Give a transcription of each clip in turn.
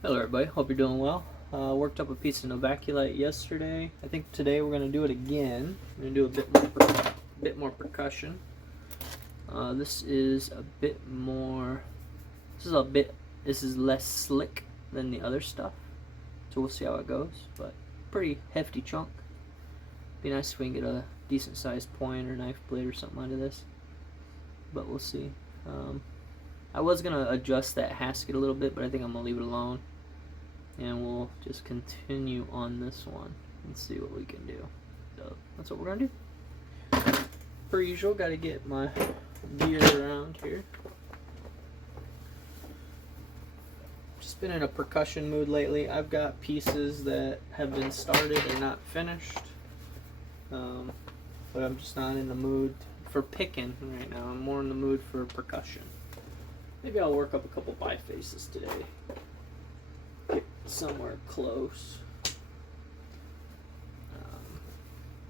Hello everybody, hope you're doing well. Worked up a piece of Novaculite yesterday. I think today we're going to do it again. I'm going to do a bit more percussion. This is less slick than the other stuff. So we'll see how it goes, but pretty hefty chunk. Be nice if we can get a decent sized point or knife blade or something out of this, but we'll see. I was going to adjust that hasket a little bit, but I think I'm going to leave it alone. And we'll just continue on this one and see what we can do. So that's what we're going to do. Per usual, got to get my gear around here. Just been in a percussion mood lately. I've got pieces that have been started and not finished. But I'm just not in the mood for picking right now. I'm more in the mood for percussion. Maybe I'll work up a couple bifaces today. Get somewhere close.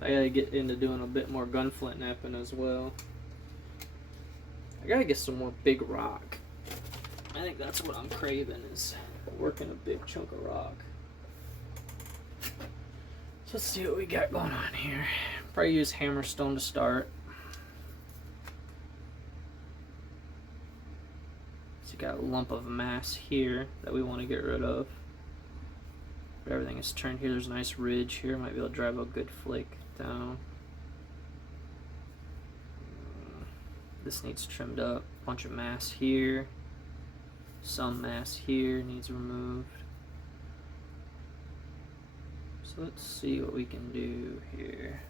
I gotta get into doing a bit more gunflint napping as well. I gotta get some more big rock. I think that's what I'm craving, is working a big chunk of rock. So let's see what we got going on here. Probably use hammerstone to start. Got a lump of mass here that we want to get rid of. But everything is turned here. There's a nice ridge here. Might be able to drive a good flake down. This needs trimmed up. Bunch of mass here. Some mass here needs removed. So let's see what we can do here.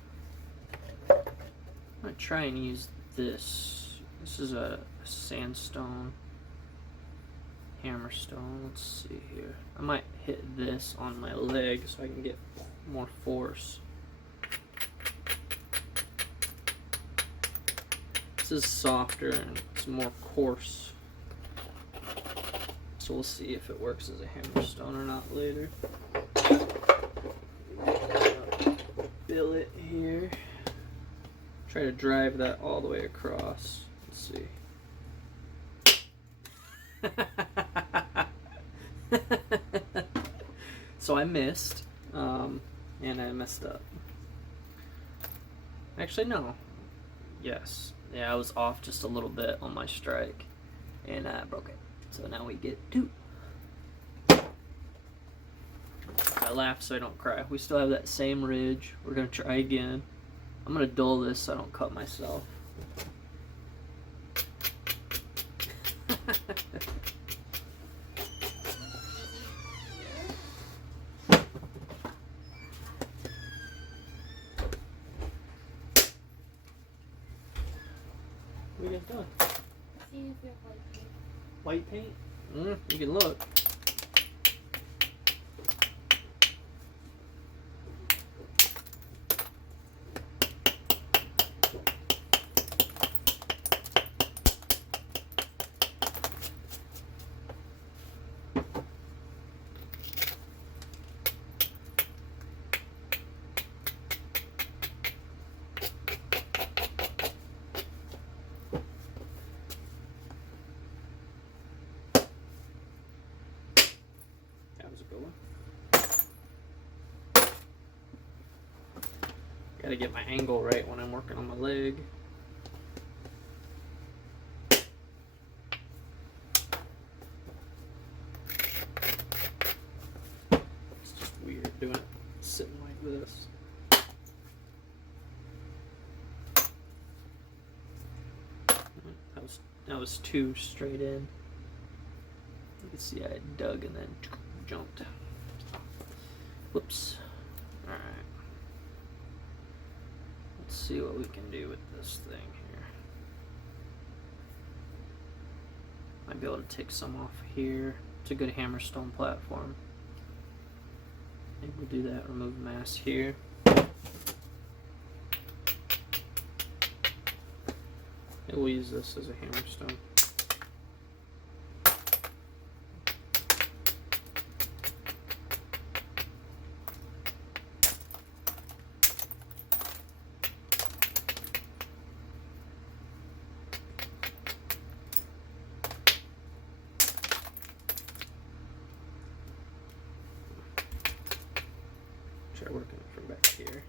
I'm going to try and use this. This is a sandstone. Hammerstone. Let's see here. I might hit this on my leg so I can get more force. This is softer and it's more coarse. So we'll see if it works as a hammerstone or not later. Billet here. Try to drive that all the way across. Let's see. So I missed, and I messed up. Actually, no. Yes. Yeah, I was off just a little bit on my strike, and I broke it. So now we get 2. I laugh so I don't cry. We still have that same ridge. We're going to try again. I'm going to dull this so I don't cut myself. What do you guys doing? See if you have white paint. White paint? You can look. Gotta get my angle right when I'm working on my leg. It's just weird doing it sitting like this. That was 2 straight in. You can see I dug and then jumped. Whoops. Alright. Let's see what we can do with this thing here. Might be able to take some off here. It's a good hammerstone platform. Maybe we'll do that, remove mass here. And we'll use this as a hammerstone. Try working it from back here.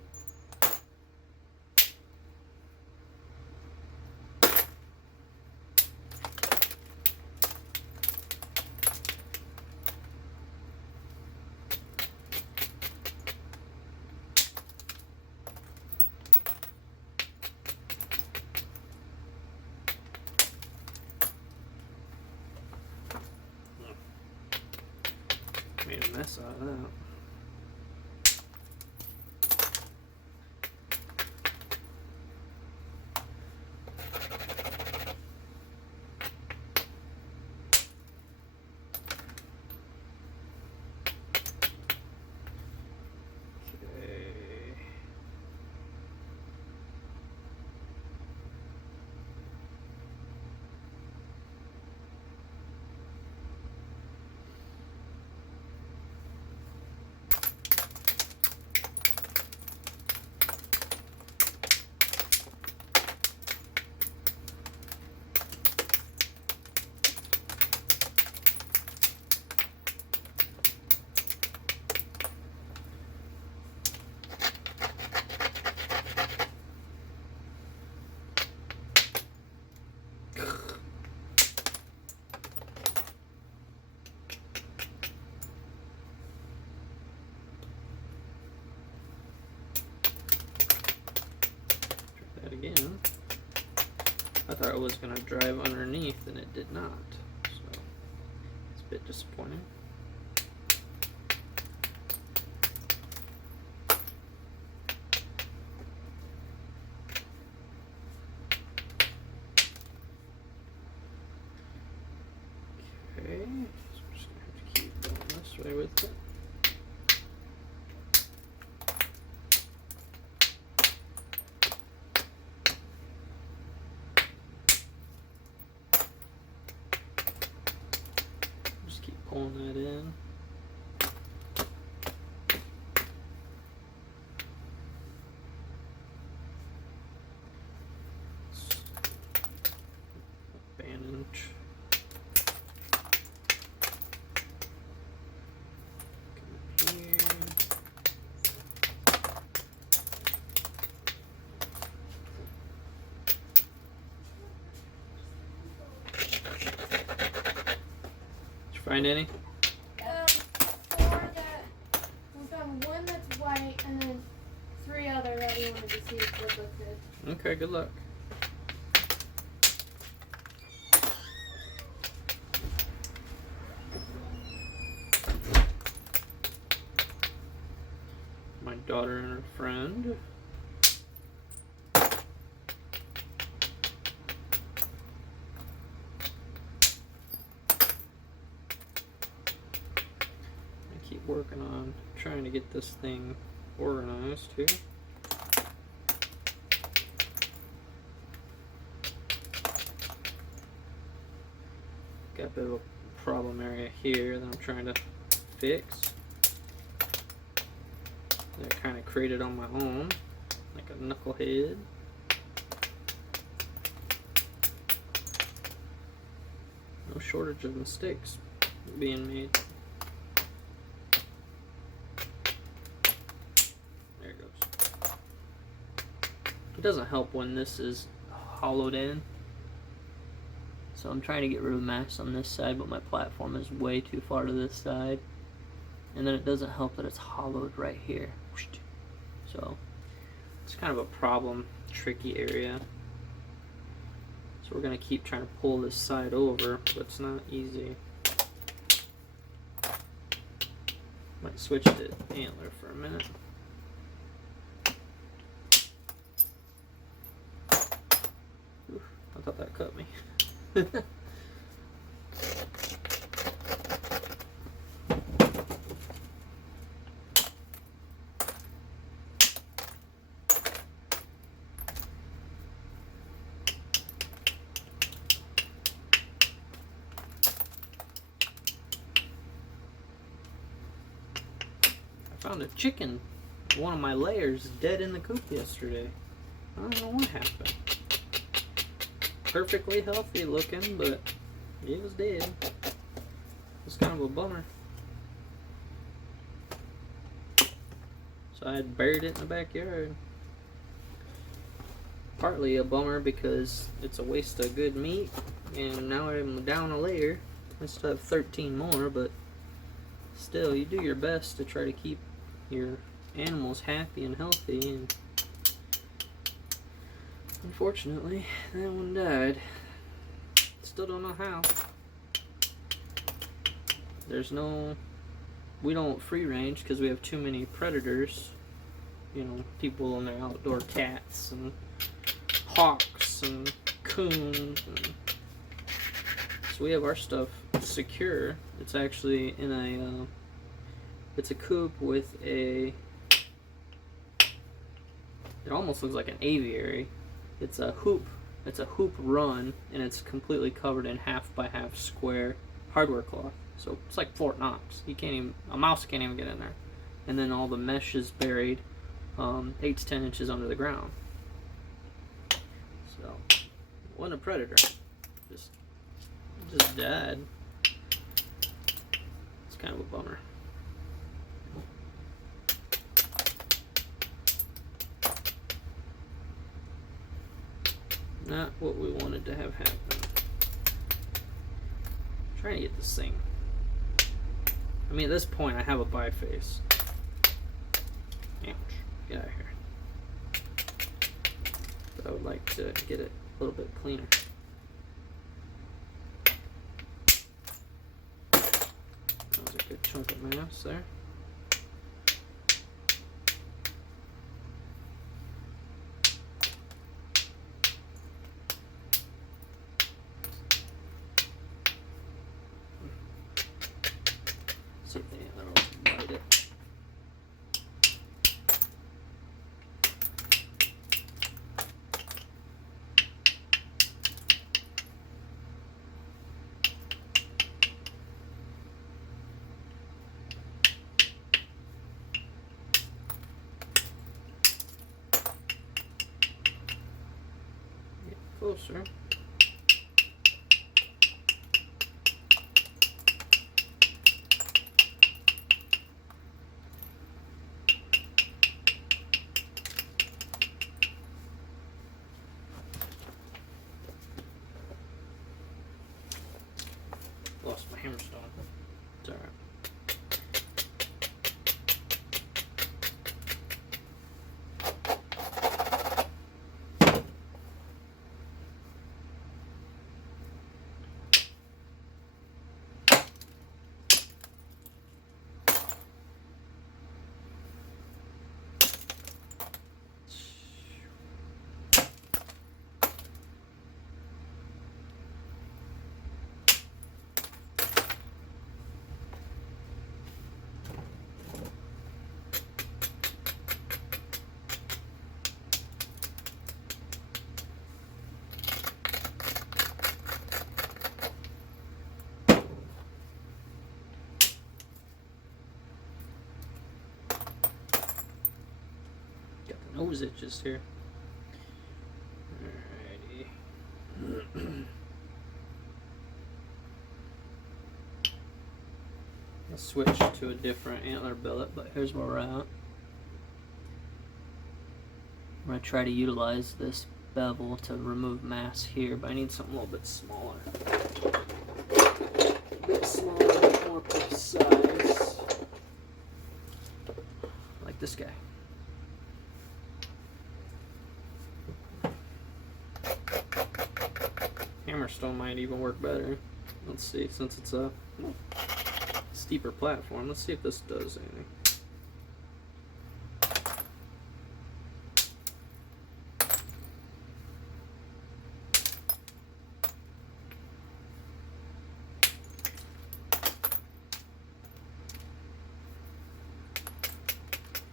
Made a mess out of that. Again. I thought it was going to drive underneath and it did not, so it's a bit disappointing. Okay, so we're just going to have to keep going this way with it. Pulling that in. Bandage. Come here. Find any? Four that we found one that's white and then 3 other that we wanted to see if would look good. Okay, good luck. My daughter and her friend. Keep working on trying to get this thing organized here. Got a bit of a problem area here that I'm trying to fix. That I kind of created on my own, like a knucklehead. No shortage of mistakes being made. It doesn't help when this is hollowed in. So I'm trying to get rid of mass on this side, but my platform is way too far to this side. And then it doesn't help that it's hollowed right here. So it's kind of a problem, tricky area. So we're going to keep trying to pull this side over, but it's not easy. Might switch to antler for a minute. I thought that cut me. I found a chicken, one of my layers, dead in the coop yesterday. I don't know what happened. Perfectly healthy looking, but it was dead. It's kind of a bummer. So I had buried it in the backyard. Partly a bummer because it's a waste of good meat, and now I'm down a layer. I still have 13 more, but still, you do your best to try to keep your animals happy and healthy, and unfortunately, that one died. Still don't know how. We don't free range because we have too many predators. You know, people and their outdoor cats and hawks and coons. So we have our stuff secure. It's actually in a, it's a coop with it almost looks like an aviary. It's a hoop run, and it's completely covered in half by half square hardware cloth. So it's like Fort Knox. A mouse can't even get in there. And then all the mesh is buried 8 to 10 inches under the ground. So, wasn't a predator. Just died. It's kind of a bummer. Not what we wanted to have happen. I'm trying to get this thing. I mean, at this point, I have a biface. Ouch. Get out of here. But I would like to get it a little bit cleaner. That was a good chunk of mass there. See if that'll bite it. Get closer. Lost my hammerstone. It's alright. Nose itches here. Alrighty. I'll switch to a different antler billet, but here's where we're at. I'm going to try to utilize this bevel to remove mass here, but I need something a little bit smaller. A bit smaller, more precise. Like this guy. Hammerstone might even work better. Let's see, since it's a steeper platform, let's see if this does anything.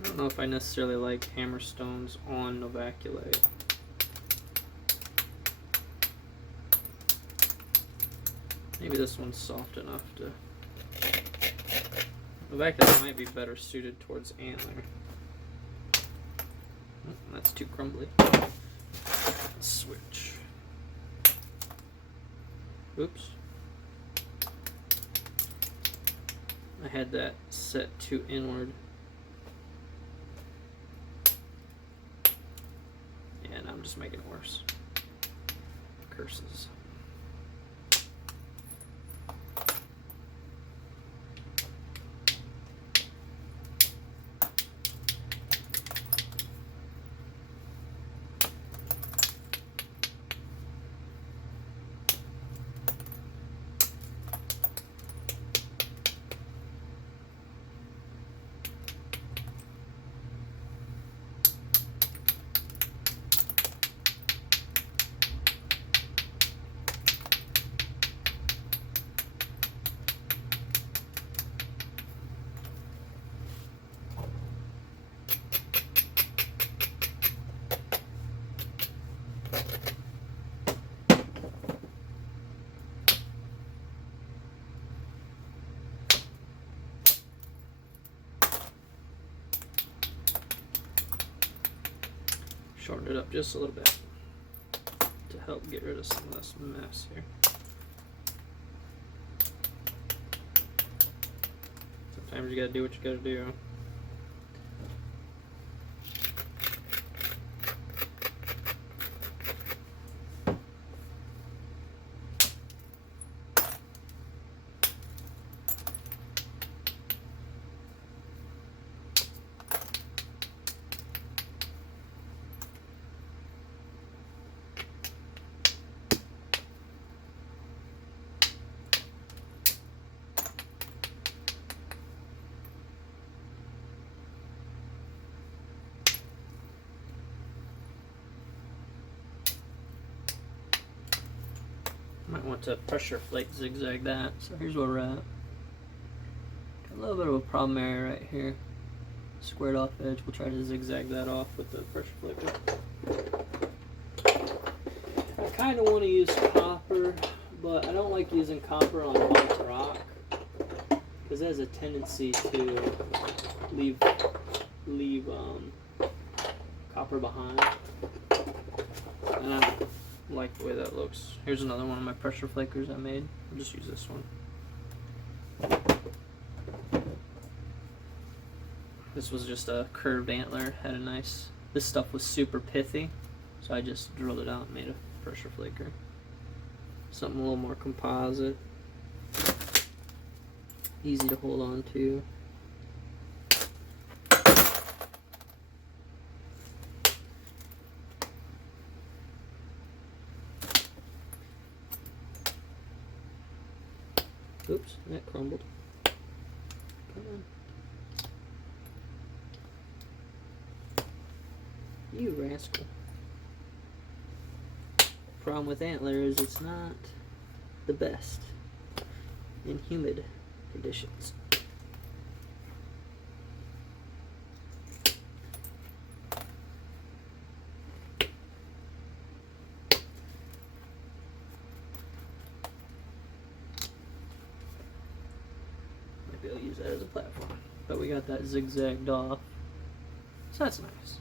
I don't know if I necessarily like hammerstones on Novaculite. Maybe this one's soft enough to... Novaculite might be better suited towards antler. Oh, that's too crumbly. Let's switch. Oops. I had that set too inward. just making it worse. Curses. Shorten it up just a little bit to help get rid of some of this mess here. Sometimes you gotta do what you gotta do. Might want to pressure flake zigzag that. So here's where we're at. Got a little bit of a problem area right here. Squared off edge. We'll try to zigzag that off with the pressure flaker. I kind of want to use copper, but I don't like using copper on white rock because it has a tendency to leave copper behind. And I don't like the way that looks. Here's another one of my pressure flakers I made. I'll just use this one. This was just a curved antler. Had a nice. This stuff was super pithy, so I just drilled it out and made a pressure flaker. Something a little more composite, easy to hold on to. Oops, that crumbled. Come on. You rascal. Problem with antler is it's not the best in humid conditions. Maybe I'll use that as a platform. But we got that zigzagged off. So that's nice.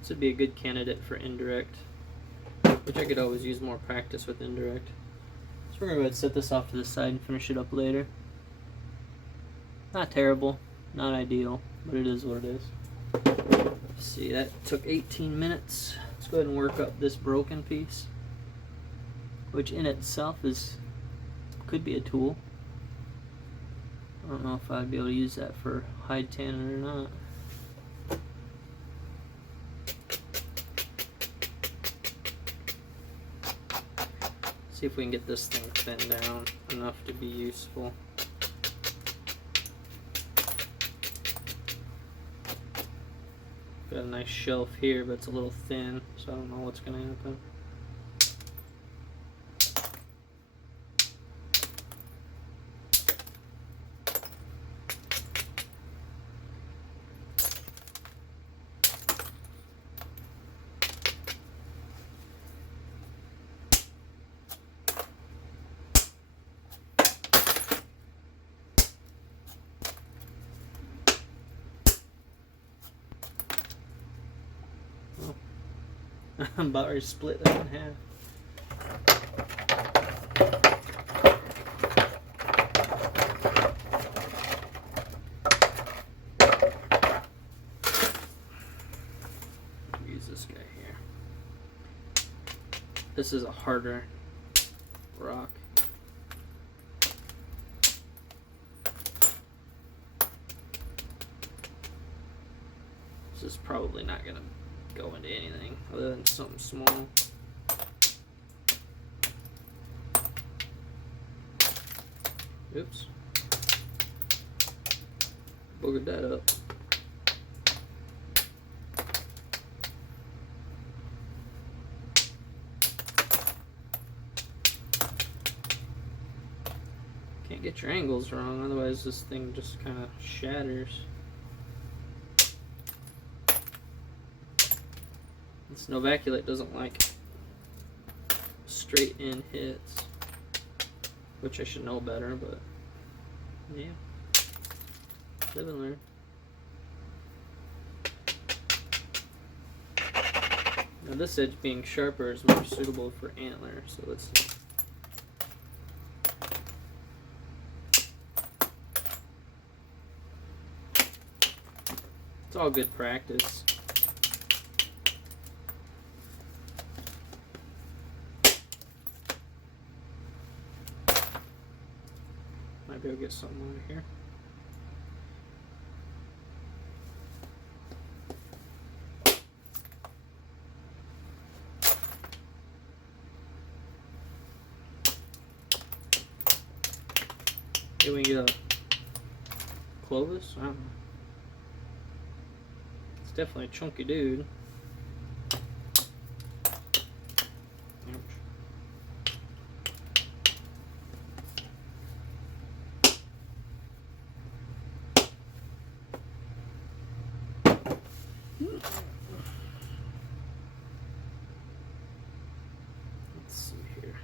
This would be a good candidate for indirect, which I could always use more practice with indirect. So we're going to go ahead and set this off to the side and finish it up later. Not terrible, not ideal, but it is what it is. Let's see, that took 18 minutes. Let's go ahead and work up this broken piece, which in itself could be a tool. I don't know if I'd be able to use that for hide tanning or not. See if we can get this thing thinned down enough to be useful. Got a nice shelf here, but it's a little thin, so I don't know what's going to happen. I'm about ready to split that in half. This is a harder rock. This is probably not gonna go into anything other than something small. Oops. Boogered that up. Can't get your angles wrong, otherwise this thing just kind of shatters. This Novaculite doesn't like straight in hits, which I should know better, but yeah, live and learn. Now this edge being sharper is more suitable for antler, so let's see. It's all good practice. Might be able to get something over here. Maybe we can get a Clovis? I don't know. It's definitely a chunky dude. Let's see here.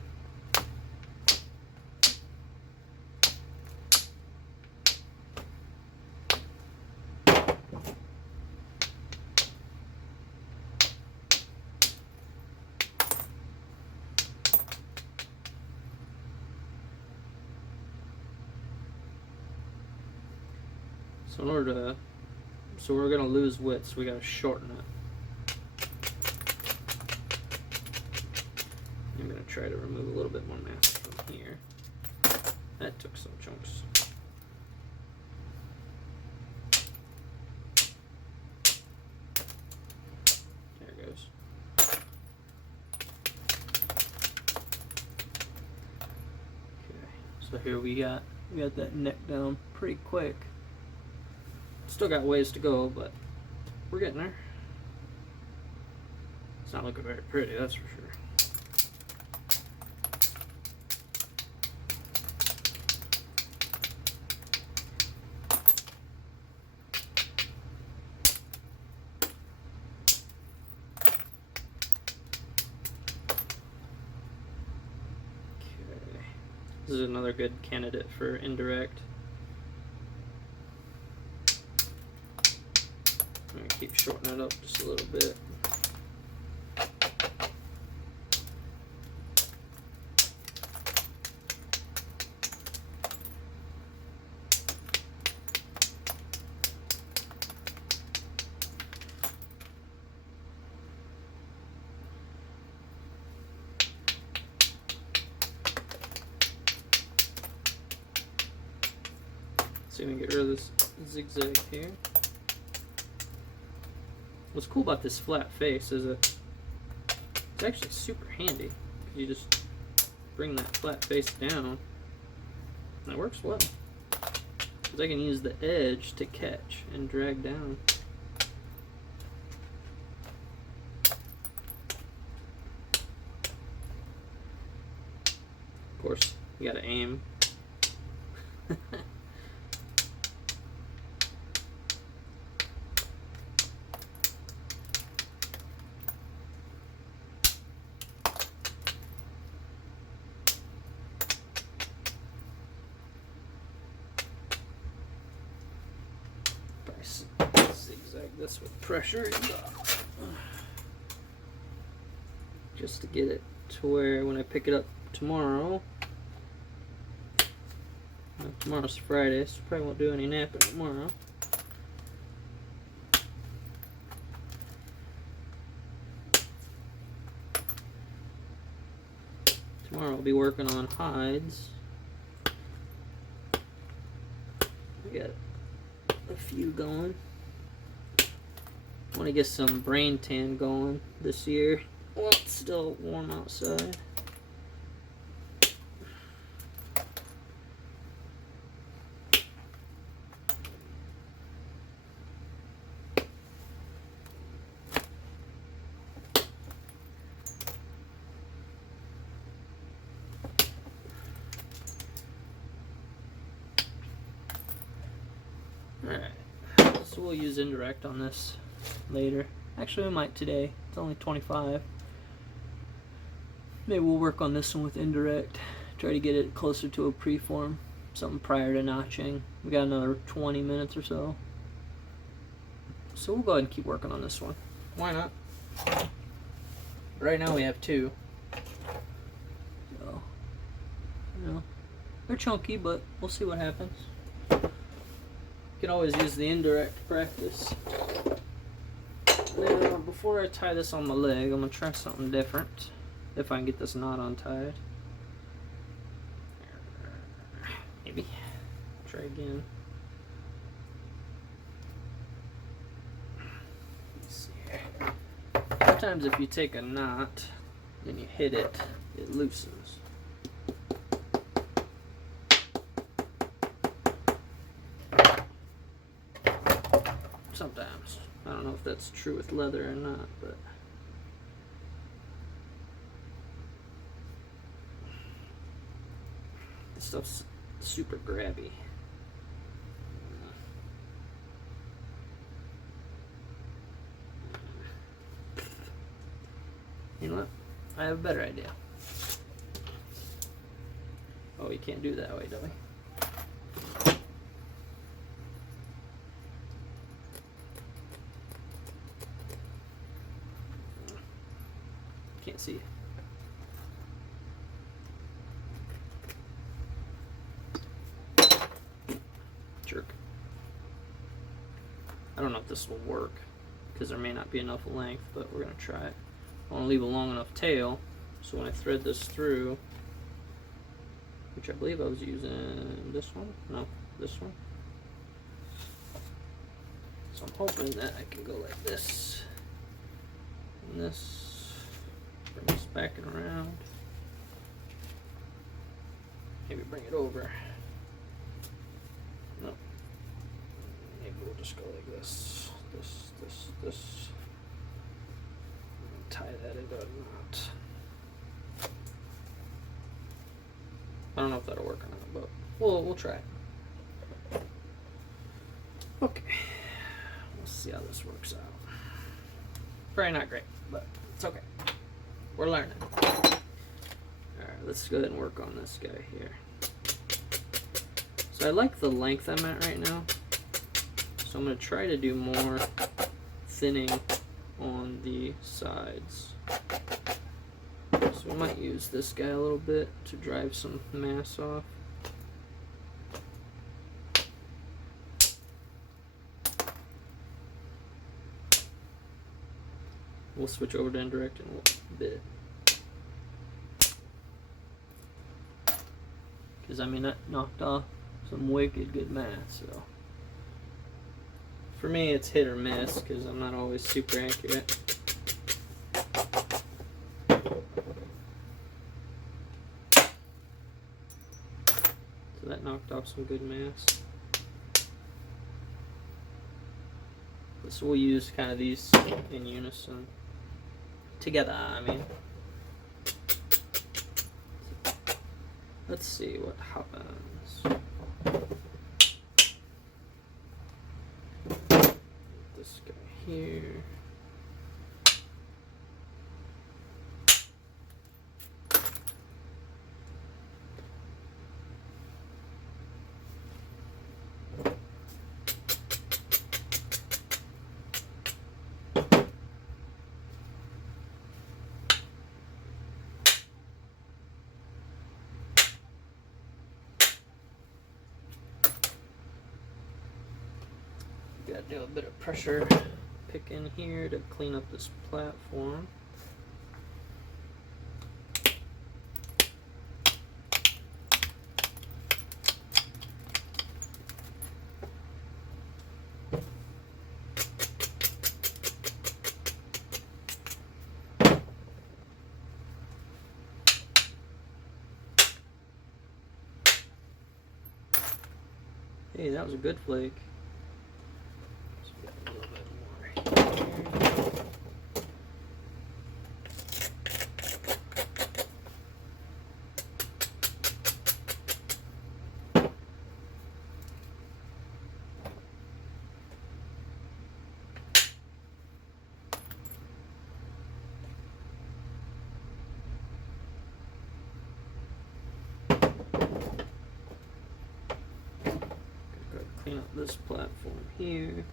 So in order to, so we're gonna lose width, so we gotta shorten it. I'm gonna try to remove a little bit more mass from here. That took some chunks. There it goes. Okay, so here we got that neck down pretty quick. Still got ways to go, but we're getting there. It's not looking very pretty, that's for sure. Okay. This is another good candidate for indirect. I'm going to keep shortening it up just a little bit. See if we can get rid of this zigzag here. What's cool about this flat face is that it's actually super handy. You just bring that flat face down, and that works well. Because I can use the edge to catch and drag down. Of course, you gotta aim. Zigzag this with pressure just to get it to where when I pick it up tomorrow, tomorrow's Friday, so probably won't do any napping tomorrow. Tomorrow I'll be working on hides. I got a few going. I want to get some brain tan going this year. Well, it's still warm outside. Alright, so we'll use indirect on this later. Actually, we might today. It's only 25. Maybe we'll work on this one with indirect. Try to get it closer to a preform. Something prior to notching. We got another 20 minutes or so. So we'll go ahead and keep working on this one. Why not? Right now we have 2. So, you know, they're chunky, but we'll see what happens. You can always use the indirect practice. Now, before I tie this on my leg, I'm going to try something different. If I can get this knot untied. Maybe. Try again. Let's see here. Sometimes if you take a knot and you hit it, it loosens. Sometimes. I don't know if that's true with leather or not, but this stuff's super grabby. You know what? I have a better idea. Oh, you can't do it that way, do we? Can't see. Jerk. I don't know if this will work because there may not be enough length, but we're going to try it. I want to leave a long enough tail so when I thread this through, which I believe I was using this one, no, this one. So I'm hoping that I can go like this and this. Bring this back and around. Maybe bring it over. No. Maybe we'll just go like this. This. Tie that into a knot. I don't know if that'll work or not, but we'll try it. Okay. We'll see how this works out. Probably not great, but it's okay. We're learning. Alright, let's go ahead and work on this guy here. So I like the length I'm at right now. So I'm going to try to do more thinning on the sides. So we might use this guy a little bit to drive some mass off. We'll switch over to indirect in a little bit. Because I mean, that knocked off some wicked good mass, so. For me, it's hit or miss because I'm not always super accurate. So that knocked off some good mass. So we'll use kind of these in unison. Together, I mean. Let's see what happens. This guy here. Gotta do a bit of pressure pick in here to clean up this platform. Hey, that was a good flake. Let's get a little bit more here. Clean up this platform here.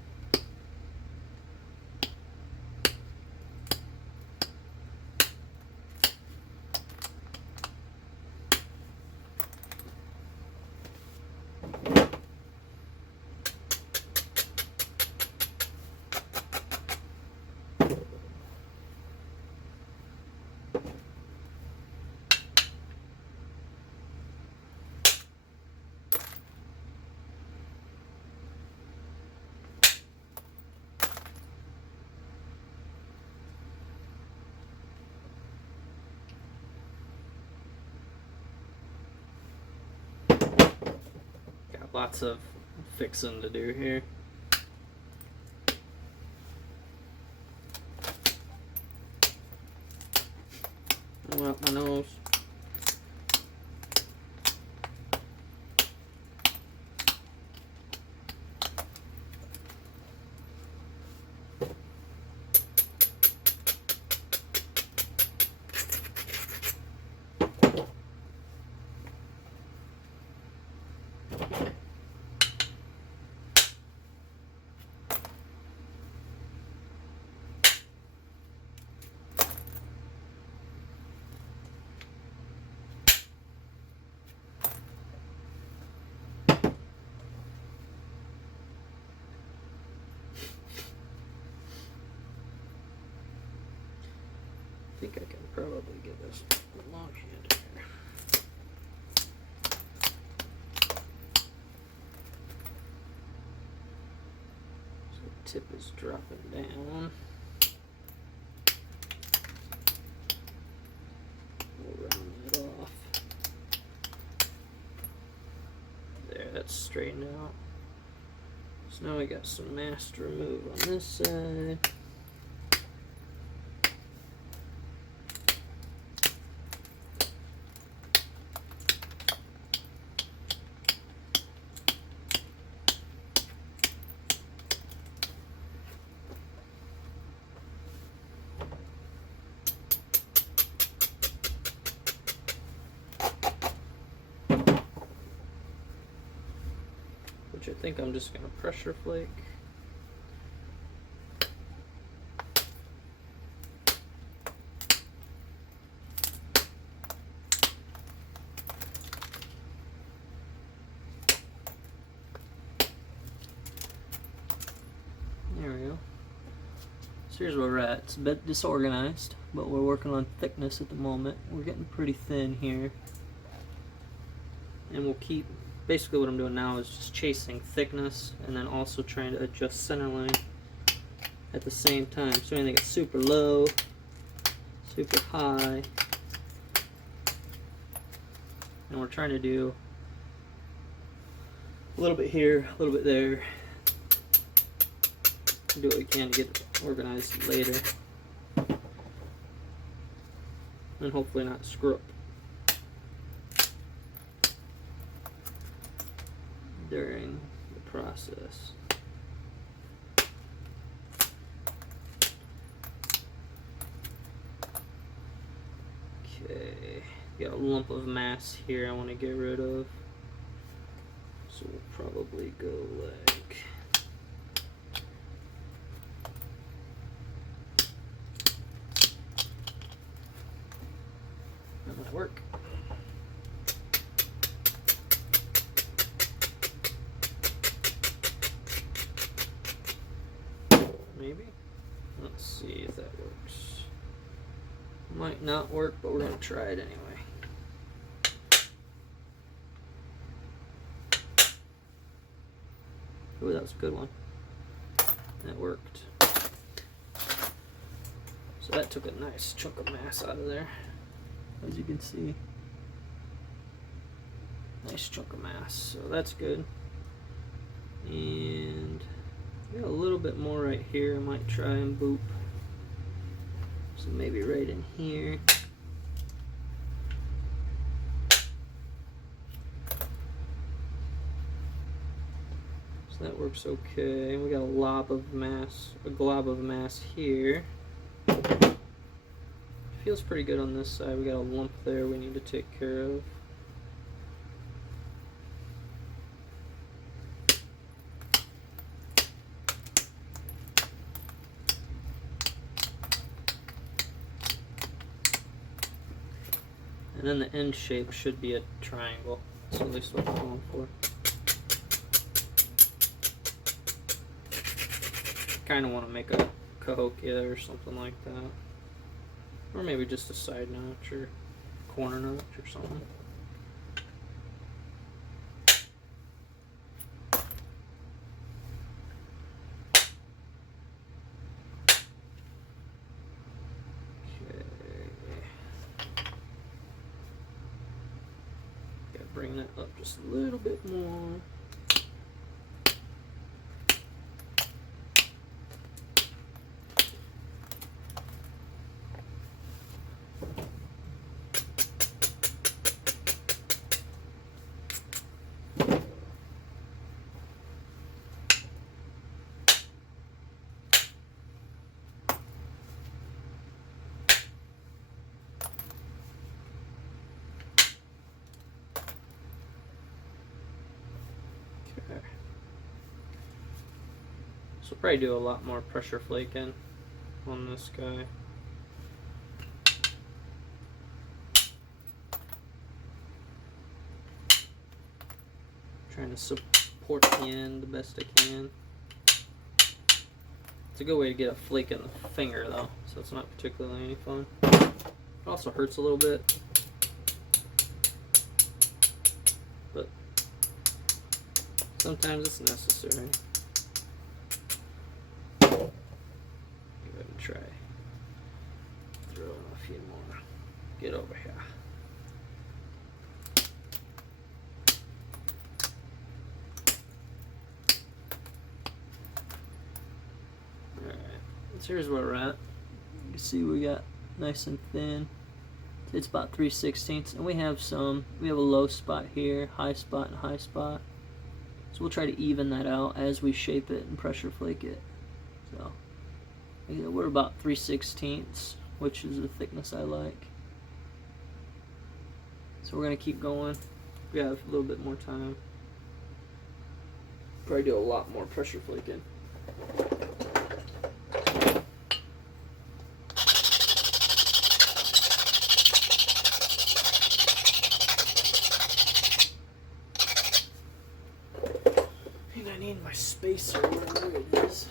Got lots of fixing to do here. I went up my nose. I think I can probably get this long hand here. So the tip is dropping down. We'll round that off. There, that's straightened out. So now we got some mass to remove on this side. Which I think I'm just going to pressure flake. There we go. So here's where we're at. It's a bit disorganized, but we're working on thickness at the moment. We're getting pretty thin here. And we'll keep, basically what I'm doing now is just chasing thickness and then also trying to adjust center line at the same time. So anything that's super low, super high, and we're trying to do a little bit here, a little bit there. Do what we can to get it organized later. And hopefully not screw up during the process. Okay, got a lump of mass here I want to get rid of. So we'll probably go like that might work. Maybe. Let's see if that works. Might not work, but we're gonna try it anyway. Ooh, that was a good one. That worked. So that took a nice chunk of mass out of there, as you can see. Nice chunk of mass, so that's good. And got a little bit more right here. I might try and boop. So maybe right in here. So that works okay. We got a glob of mass here. Feels pretty good on this side. We got a lump there we need to take care of. And then the end shape should be a triangle. That's at least what I'm going for. Kind of want to make a Cahokia or something like that. Or maybe just a side notch or corner notch or something. Okay. Gotta bring that up just a little bit more. So probably do a lot more pressure flaking on this guy. Trying to support the end the best I can. It's a good way to get a flake in the finger though, so it's not particularly any fun. It also hurts a little bit, but sometimes it's necessary. Go ahead and try. Throw in a few more. Get over here. Alright, so here's where we're at. You can see we got nice and thin. It's about 3/16, and we have a low spot here, high spot and high spot. So we'll try to even that out as we shape it and pressure flake it. So yeah, we're about 3/16, which is the thickness I like. So we're gonna keep going. We have a little bit more time. Probably do a lot more pressure flaking. And I need my spacer, wherever it is.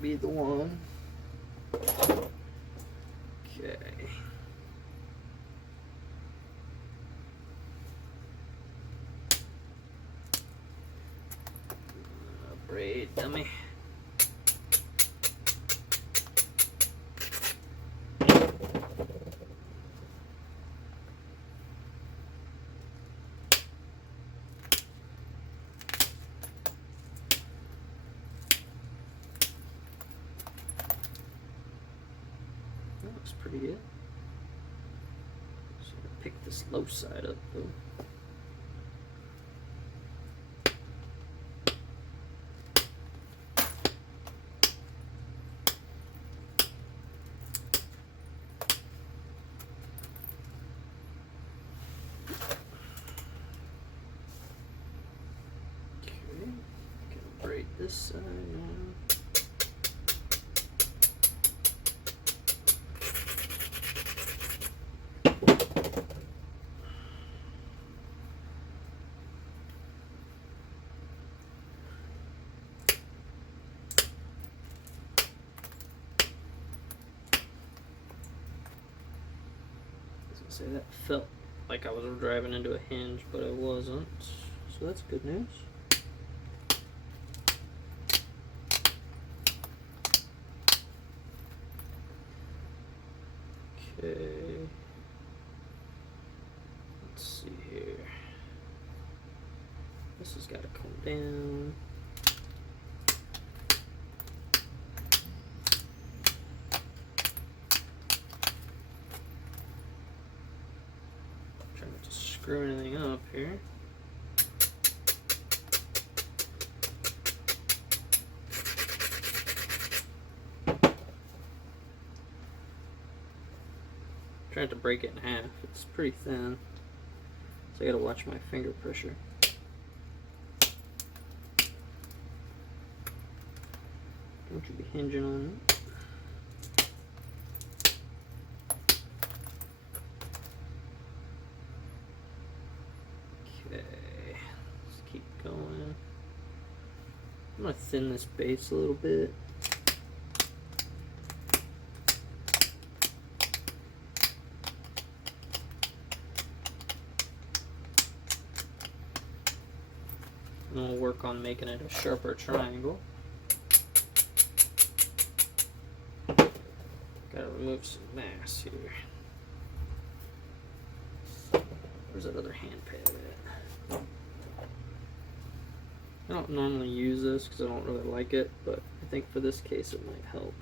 Be the one. Okay. Braid dummy. That looks pretty good. Just gotta pick this low side up though. Okay, gonna braid this side now. Say that felt like I was driving into a hinge, but I wasn't. So that's good news. Okay. Let's see here. This has got to come down. Trying not to screw anything up here. Trying to break it in half. It's pretty thin, so I gotta watch my finger pressure. Don't you be hinging on it. Okay, let's keep going. I'm gonna thin this base a little bit. And we'll work on making it a sharper triangle. Gotta remove some mass here. Where's that other hand pad at? I don't normally use this because I don't really like it, but I think for this case it might help.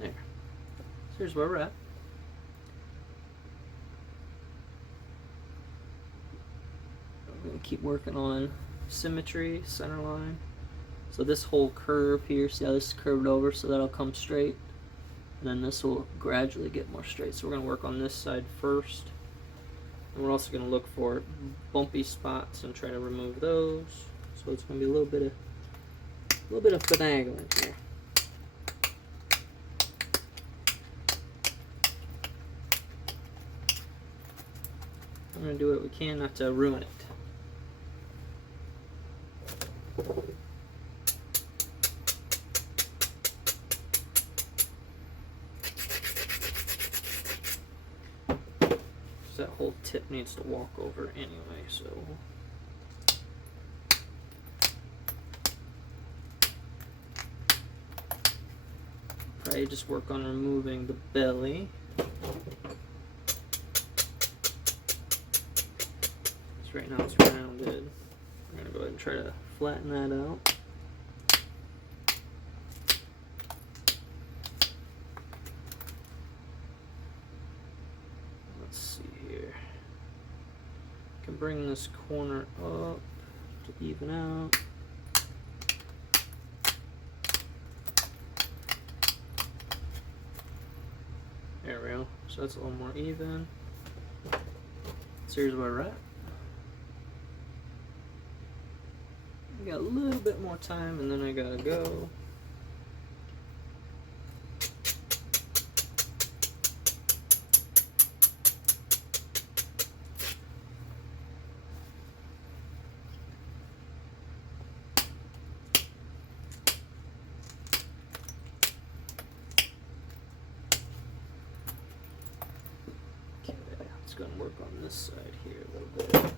There. So here's where we're at. I'm going to keep working on symmetry, center line. So this whole curve here, see how this is curved over, so that'll come straight. And then this will gradually get more straight. So we're going to work on this side first. And we're also going to look for bumpy spots and try to remove those. So it's going to be a little bit of finagling here. I'm going to do what we can not to ruin it. That whole tip needs to walk over anyway, so probably just work on removing the belly. So right now it's rounded. I'm gonna go ahead and try to flatten that out. Bring this corner up to even out. There we go. So that's a little more even. So here's where we're at. We got a little bit more time and then I gotta go. Going to work on this side here a little bit.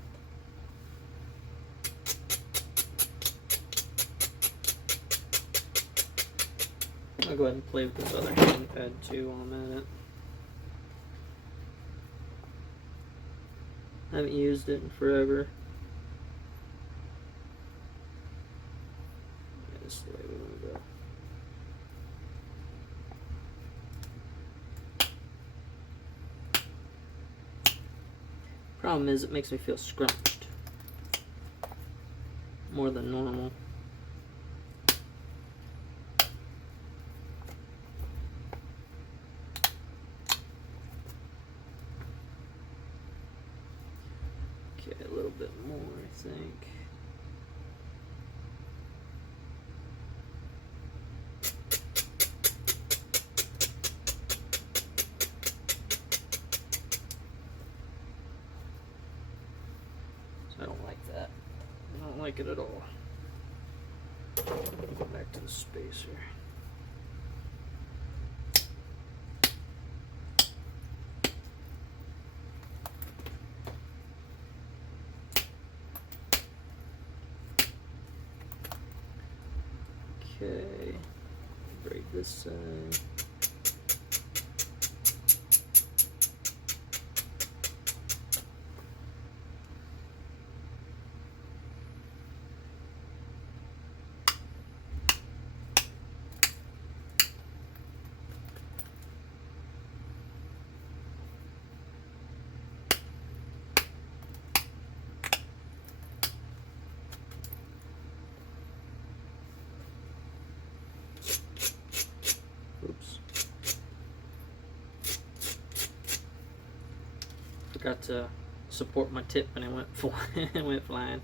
I'll go ahead and play with this other hand pad too while I'm at it. I haven't used it in forever. Yeah, this is the way we want to go. Problem is, it makes me feel scrunched more than normal. Okay, a little bit more, I think. I don't like that. I don't like it at all. Go back to the spacer. Okay, braid this side. Oops. Forgot to support my tip and it went flying.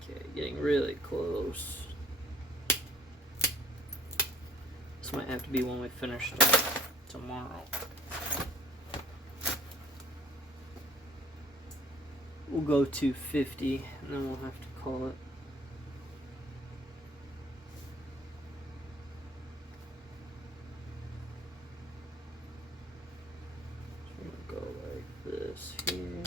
Okay, getting really close. This might have to be when we finish tomorrow. We'll go to 50 and then we'll have to call it. So we're gonna go like this here.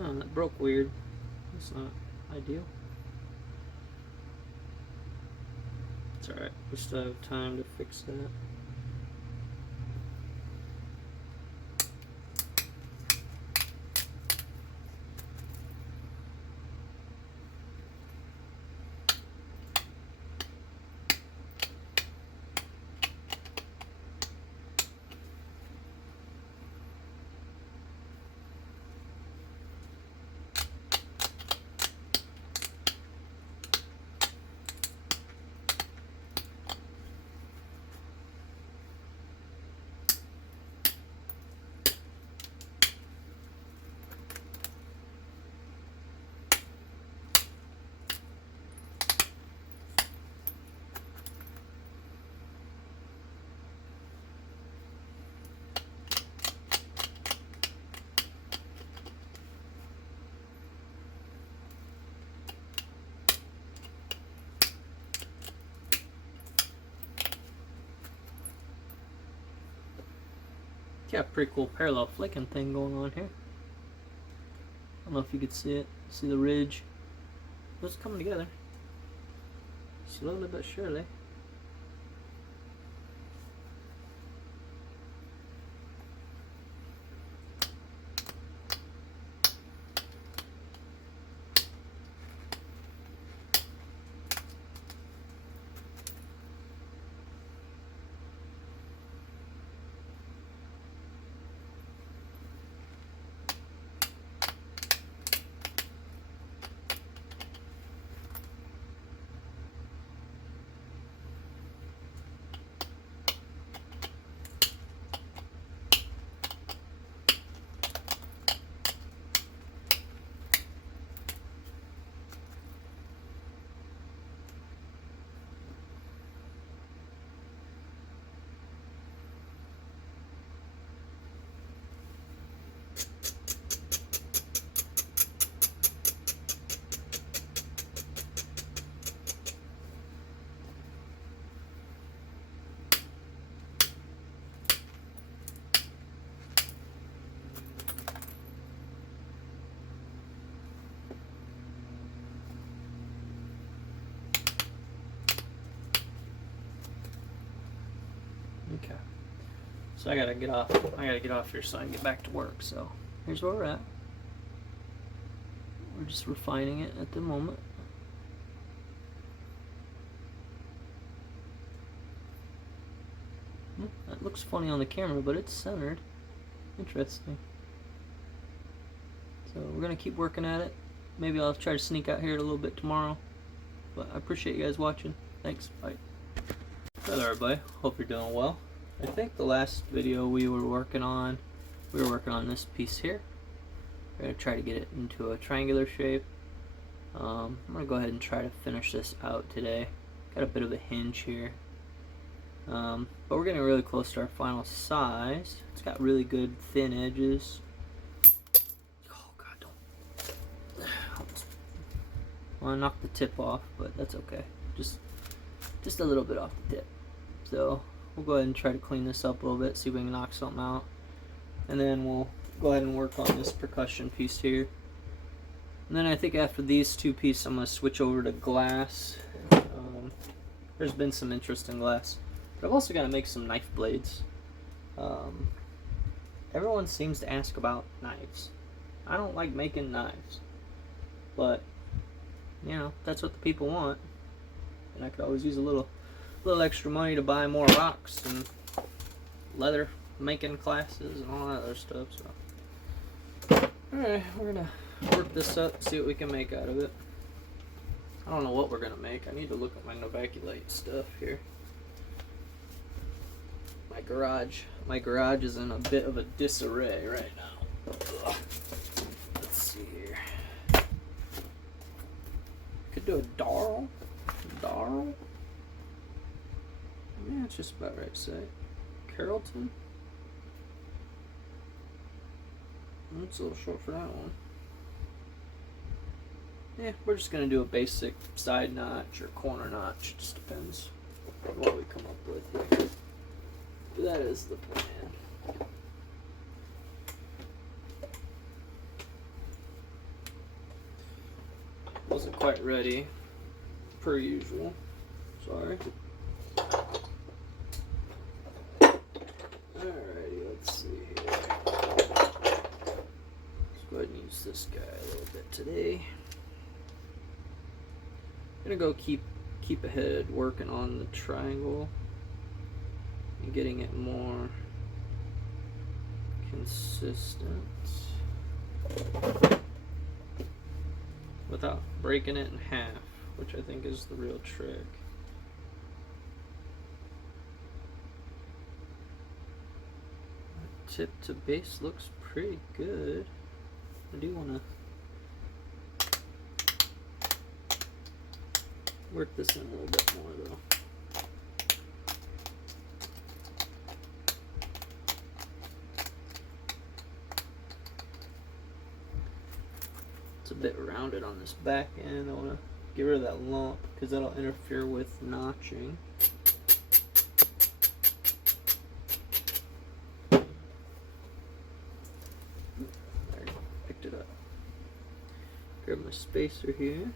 Oh, that broke weird. That's not ideal. It's alright, we still have time to fix that. Got a pretty cool parallel flicking thing going on here. I don't know if you could see it. See the ridge? It's coming together. Slowly but surely. Okay. So I gotta get off here so I can get back to work. So here's where we're at. We're just refining it at the moment. That looks funny on the camera, but it's centered. Interesting. So we're gonna keep working at it. maybe I'll try to sneak out here a little bit tomorrow. But I appreciate you guys watching. Thanks. Bye. Hello everybody. Hope you're doing well. I think the last video we were working on this piece here. We're going to try to get it into a triangular shape. I'm going to go ahead and try to finish this out today. Got a bit of a hinge here. But we're getting really close to our final size. It's got really good thin edges. Oh god, don't. Well, I knocked the tip off, but that's okay. Just a little bit off the tip. So we'll go ahead and try to clean this up a little bit, see if we can knock something out. And then we'll go ahead and work on this percussion piece here. And then I think after these two pieces, I'm going to switch over to glass. There's been some interest in glass. But I've also got to make some knife blades. Everyone seems to ask about knives. I don't like making knives. But, you know, that's what the people want. And I could always use a little extra money to buy more rocks and leather making classes and all that other stuff. So, alright, we're going to work this up, see what we can make out of it. I don't know what we're going to make. I need to look at my Novaculite stuff here. My garage is in a bit of a disarray right now. Ugh. Let's see here. Could do a darl. Yeah, it's just about right to say. Carrollton. That's a little short for that one. Yeah, we're just gonna do a basic side notch or corner notch. It just depends on what we come up with here. But that is the plan. Wasn't quite ready, per usual. Sorry. Alrighty, let's see here. Let's go ahead and use this guy a little bit today. I'm gonna go keep ahead working on the triangle and getting it more consistent without breaking it in half, which I think is the real trick. Tip to base looks pretty good. I do want to work this in a little bit more though. It's a bit rounded on this back end. I want to get rid of that lump because that'll interfere with notching. Picked it up. Grab my spacer here.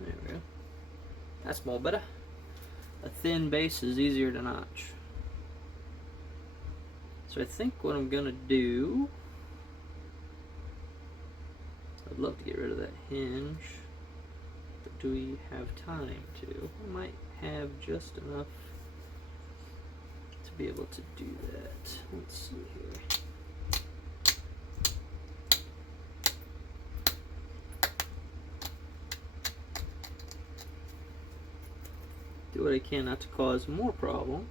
There we go. That's more better. A thin base is easier to notch. So I think what I'm gonna do, I'd love to get rid of that hinge, but do we have time to? I might have just enough to be able to do that. Let's see here. Do what I can not to cause more problems.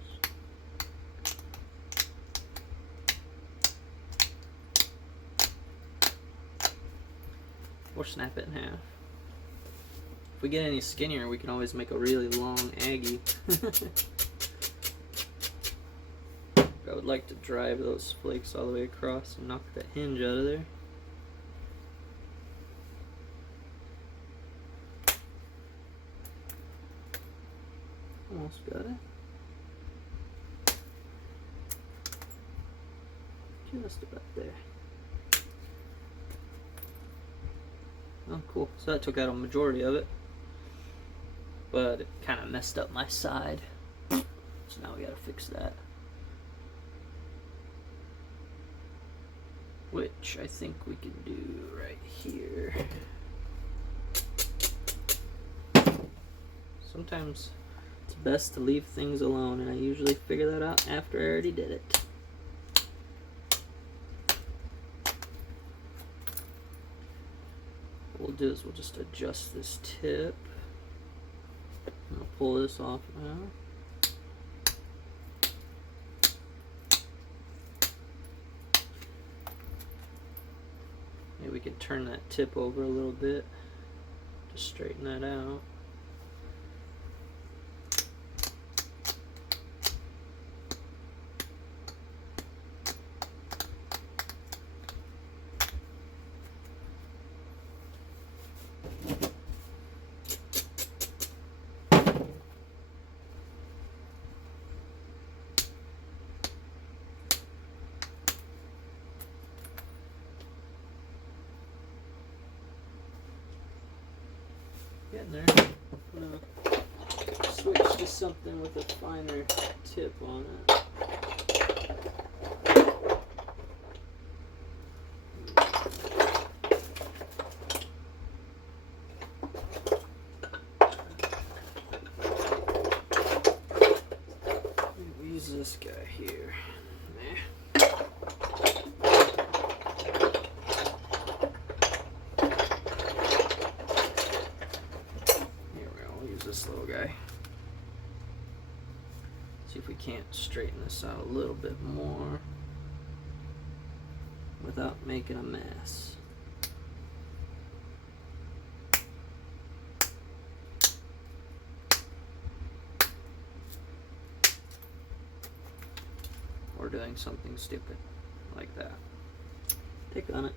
Or snap it in half. If we get any skinnier, we can always make a really long Aggie. I would like to drive those flakes all the way across and knock that hinge out of there. Almost got it. Just about there. Oh, cool. So that took out a majority of it. But it kind of messed up my side. So now we gotta fix that. Which I think we can do right It's best to leave things alone, and I usually figure that out after I already did it. What we'll do is we'll just adjust this tip. I'll pull this off now. Maybe we can turn that tip over a little bit to straighten that out. Getting there. I'm gonna switch to something with a finer tip on it. We'll use this guy here. This little guy. See if we can't straighten this out a little bit more without making a mess. Or doing something stupid like that. Pick on it.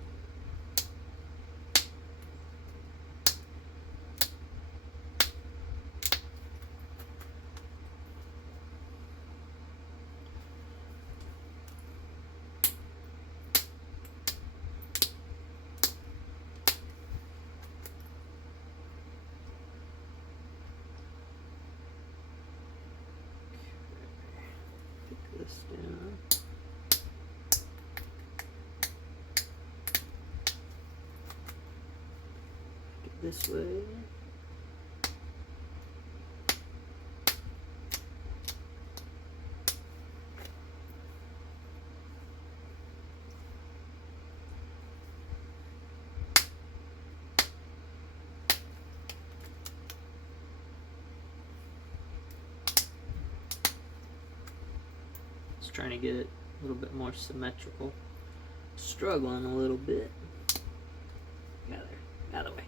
This down. Get this way. Trying to get it a little bit more symmetrical. Struggling a little bit. Out of the way.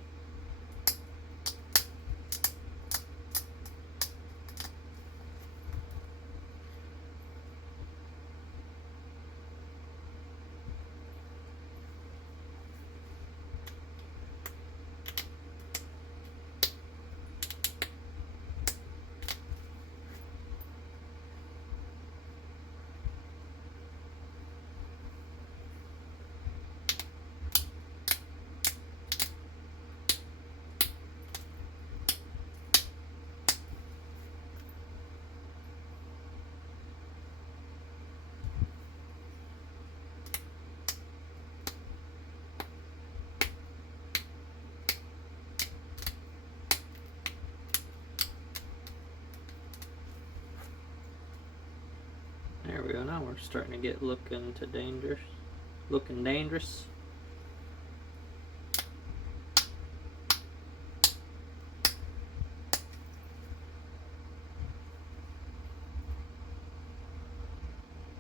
There we go. Now we're starting to get looking dangerous.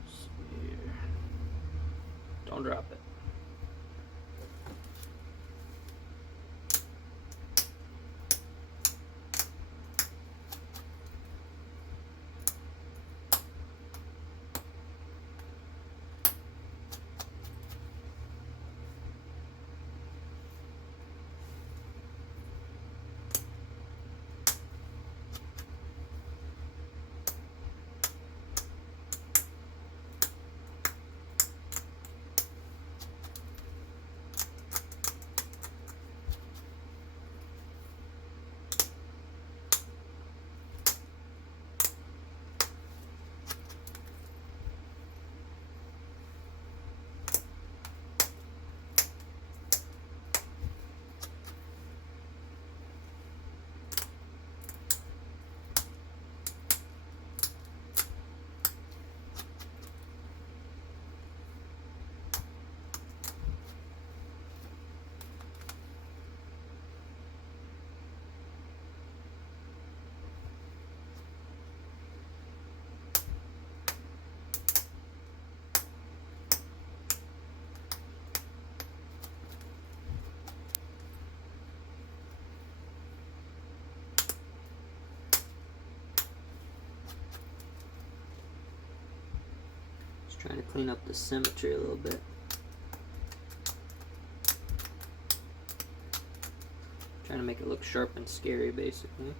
See here. Don't drop it. Trying to clean up the symmetry a little bit. Trying to make it look sharp and scary, basically.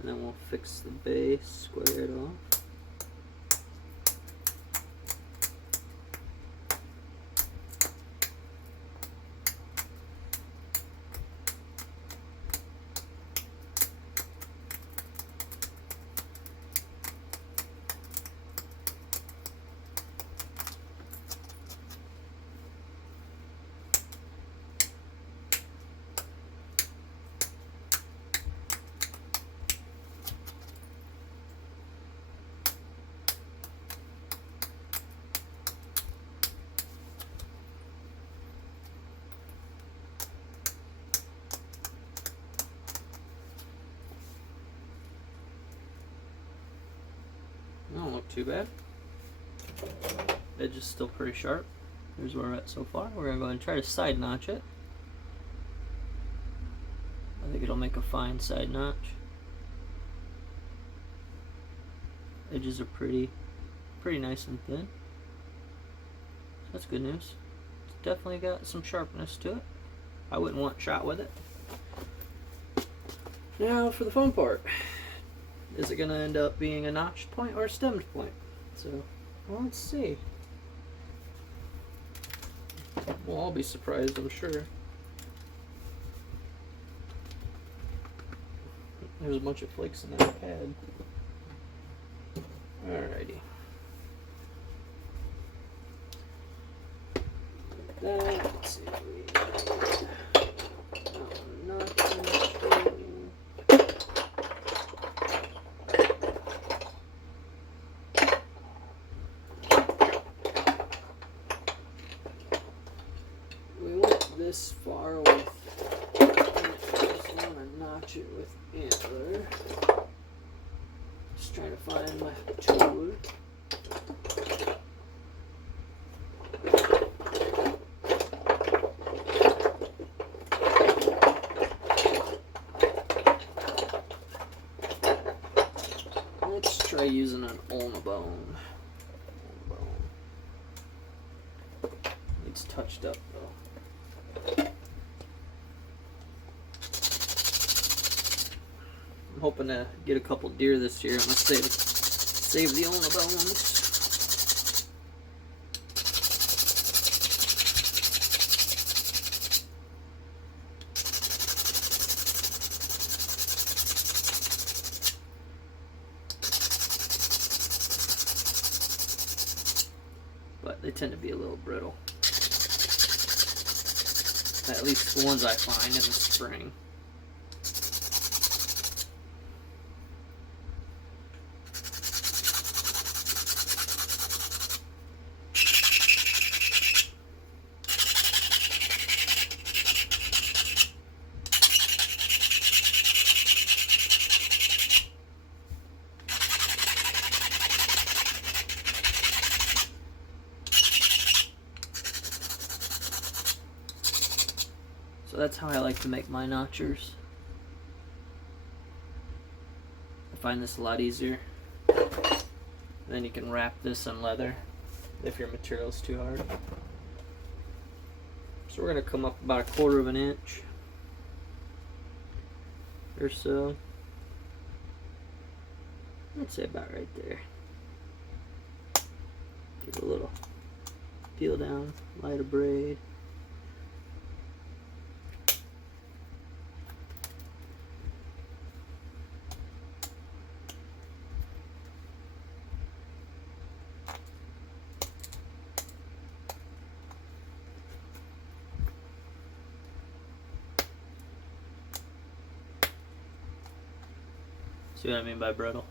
And then we'll fix the base, square it off. Don't look too bad. Edge is still pretty sharp. Here's where we're at so far. We're going to go and try to side notch it. I think it'll make a fine side notch. Edges are pretty nice and thin. So that's good news. It's definitely got some sharpness to it. I wouldn't want shot with it. Now for the fun part. Is it going to end up being a notched point or a stemmed point? So, well, let's see. We'll all be surprised, I'm sure. There's a bunch of flakes in that pad. Alrighty. Let's see what we got. This far with just want to notch it with antler. Just trying to find my tool. Let's try using an ulna bone. It's touched up though. I'm hoping to get a couple deer this year. I'm gonna save the ulna bones. But they tend to be a little brittle. At least the ones I find in the spring. So that's how I like to make my notchers. I find this a lot easier. Then you can wrap this in leather if your material's too hard. So we're going to come up about 1/4 of an inch or so. I'd say about right there. Give it a little peel down, light a braid. See what I mean by brittle?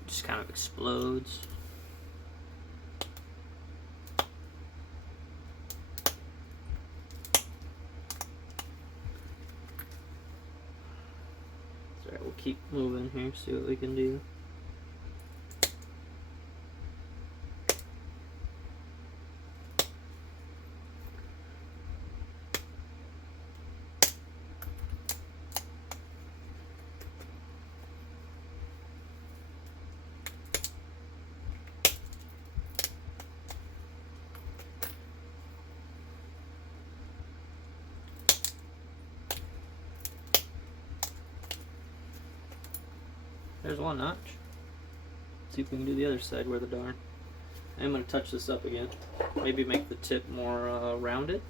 It just kind of explodes. Alright, we'll keep moving here, see what we can do. There's one notch. Let's see if we can do the other side where the darn. I'm going to touch this up again. Maybe make the tip more rounded.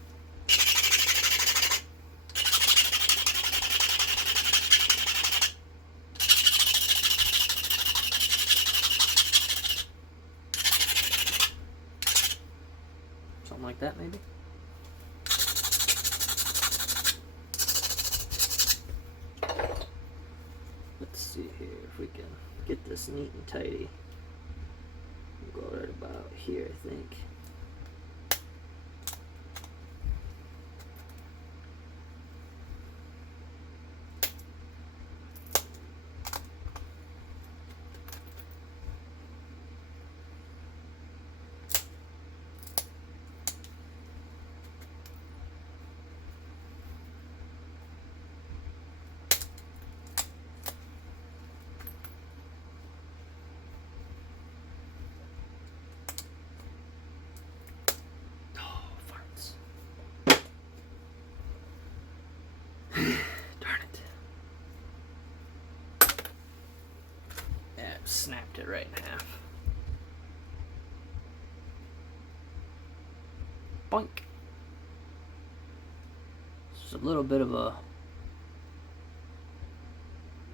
Something like that maybe. Let's see here if we can get this neat and tidy. We'll go right about here, I think. Snapped it right in half. Boink. It's a little bit of a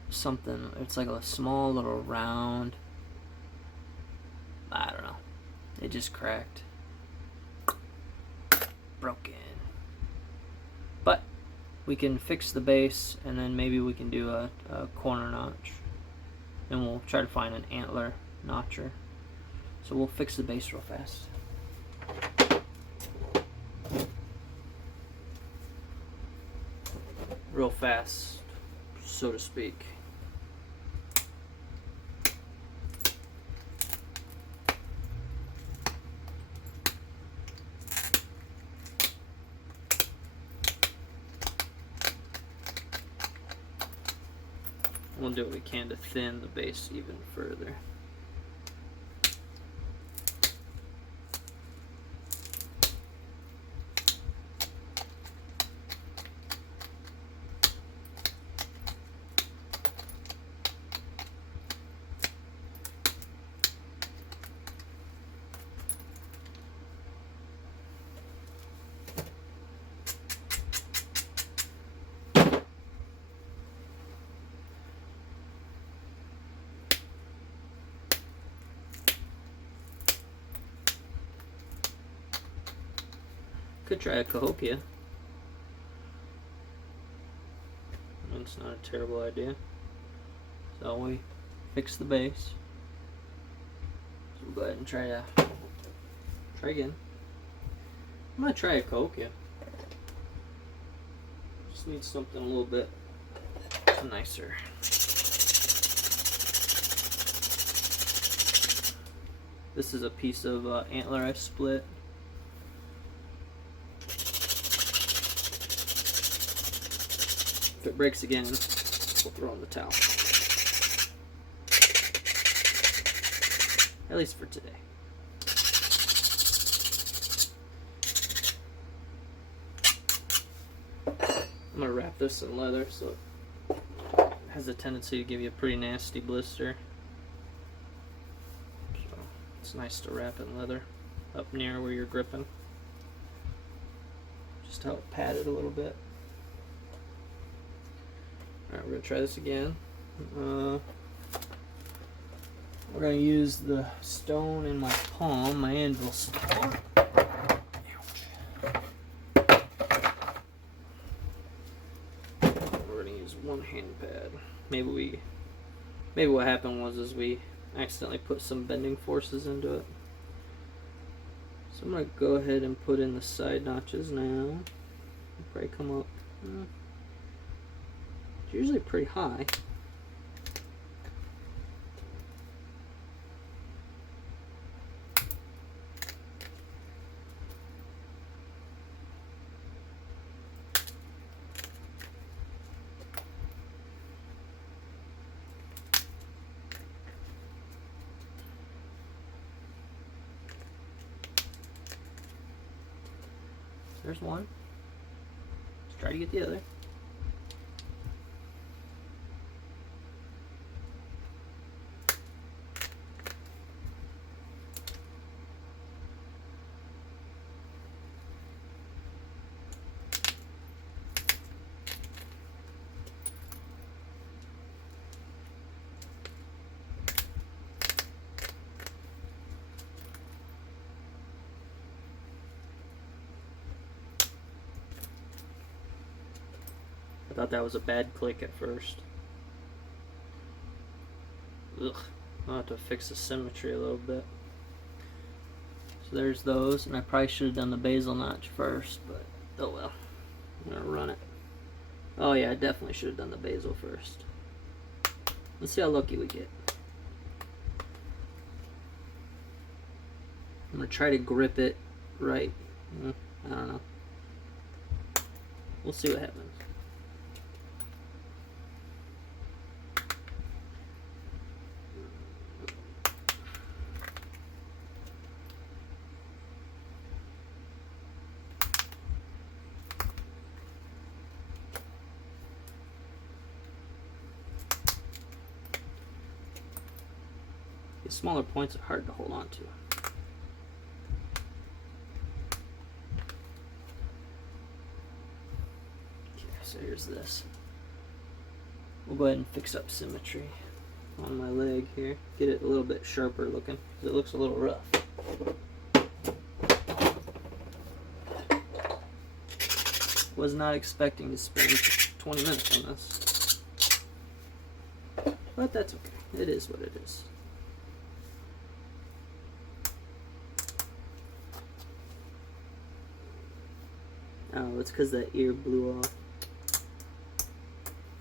something. It's like a small little round. I don't know. It just cracked. Broken. But we can fix the base, and then maybe we can do a corner notch. And we'll try to find an antler notcher. So we'll fix the base real fast. Real fast, so to speak. We'll do what we can to thin the base even further. Could try a Cahokia. It's not a terrible idea. So we fix the base. So we'll go ahead and try again. I'm gonna try a Cahokia. Just need something a little bit nicer. This is a piece of antler I split. If it breaks again, we'll throw in the towel. At least for today. I'm going to wrap this in leather so it has a tendency to give you a pretty nasty blister. So it's nice to wrap in leather up near where you're gripping. Just to help pad it a little bit. Alright, we're going to try this again. We're going to use the stone in my palm, my anvil stone. We're going to use one hand pad. Maybe what happened was we accidentally put some bending forces into it. So I'm going to go ahead and put in the side notches now. It'll probably come up. It's usually pretty high. There's one. Let's try to get the other. thought that was a bad click at first. Ugh. I'll have to fix the symmetry a little bit. So there's those, and I probably should have done the basil notch first, but oh well. I'm gonna run it. Oh yeah, I definitely should have done the basil first. Let's see how lucky we get. I'm gonna try to grip it right. I don't know. We'll see what happens. These smaller points are hard to hold on to. So here's this. We'll go ahead and fix up symmetry on my leg here. Get it a little bit sharper looking, because it looks a little rough. Was not expecting to spend 20 minutes on this. But that's okay. It is what it is. Oh, it's because that ear blew off.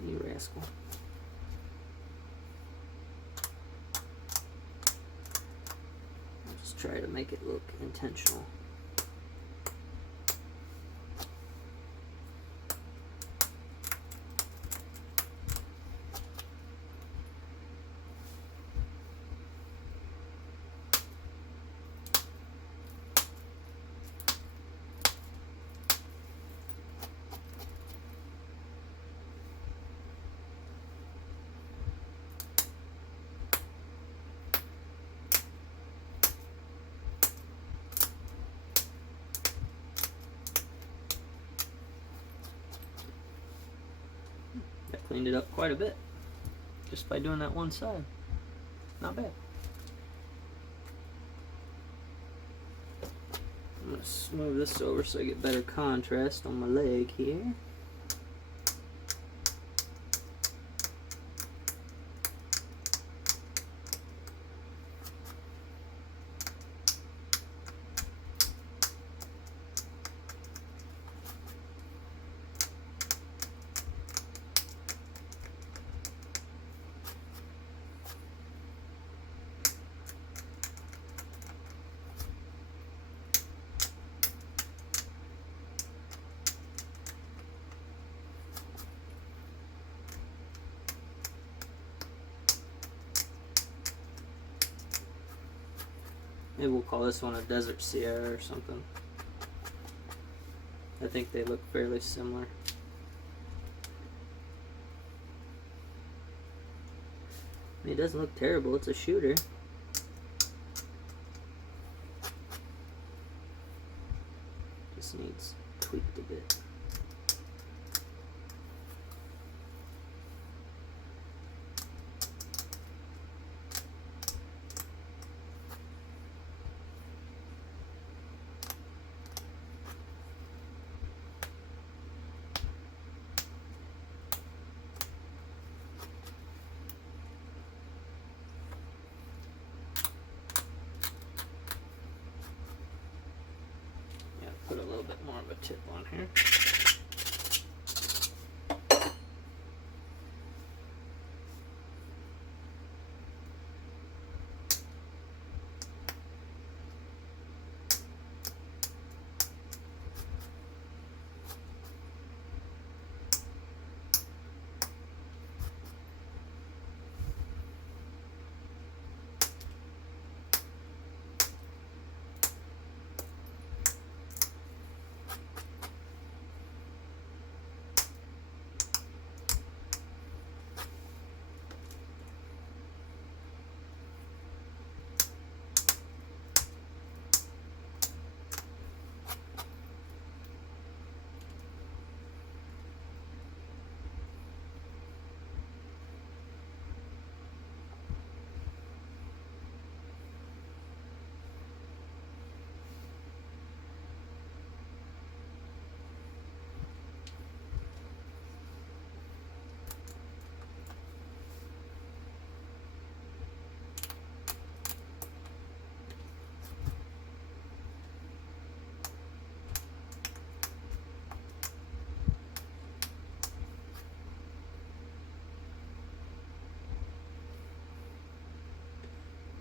You rascal. I'll just try to make it look intentional. I cleaned it up quite a bit just by doing that one side. Not bad. I'm going to smooth this over so I get better contrast on my leg here. Maybe we'll call this one a Desert Sierra or something. I think they look fairly similar. I mean, it doesn't look terrible, it's a shooter. Just needs tweaked a bit. Put a little bit more of a tip on here.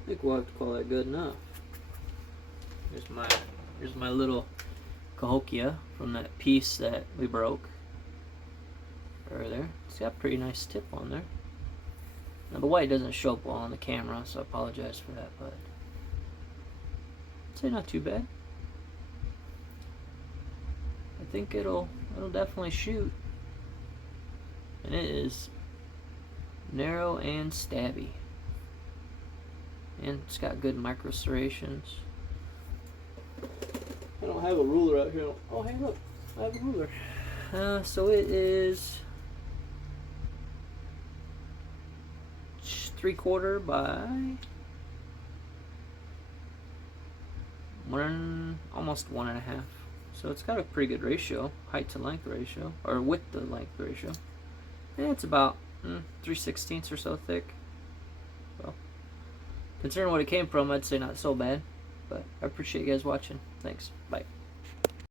I think we'll have to call that good enough. Here's my little Cahokia from that piece that we broke earlier. It's got a pretty nice tip on there. Now the white doesn't show up well on the camera, so I apologize for that, but I'd say not too bad. I think it'll definitely shoot. And it is narrow and stabby. And it's got good micro serrations. I don't have a ruler out here. Oh, hey, look. I have a ruler. So it is 3/4 by almost 1.5. So it's got a pretty good ratio, height to length ratio, or width to length ratio. And it's about 3/16 or so thick. So, considering what it came from, I'd say not so bad. But I appreciate you guys watching. Thanks. Bye.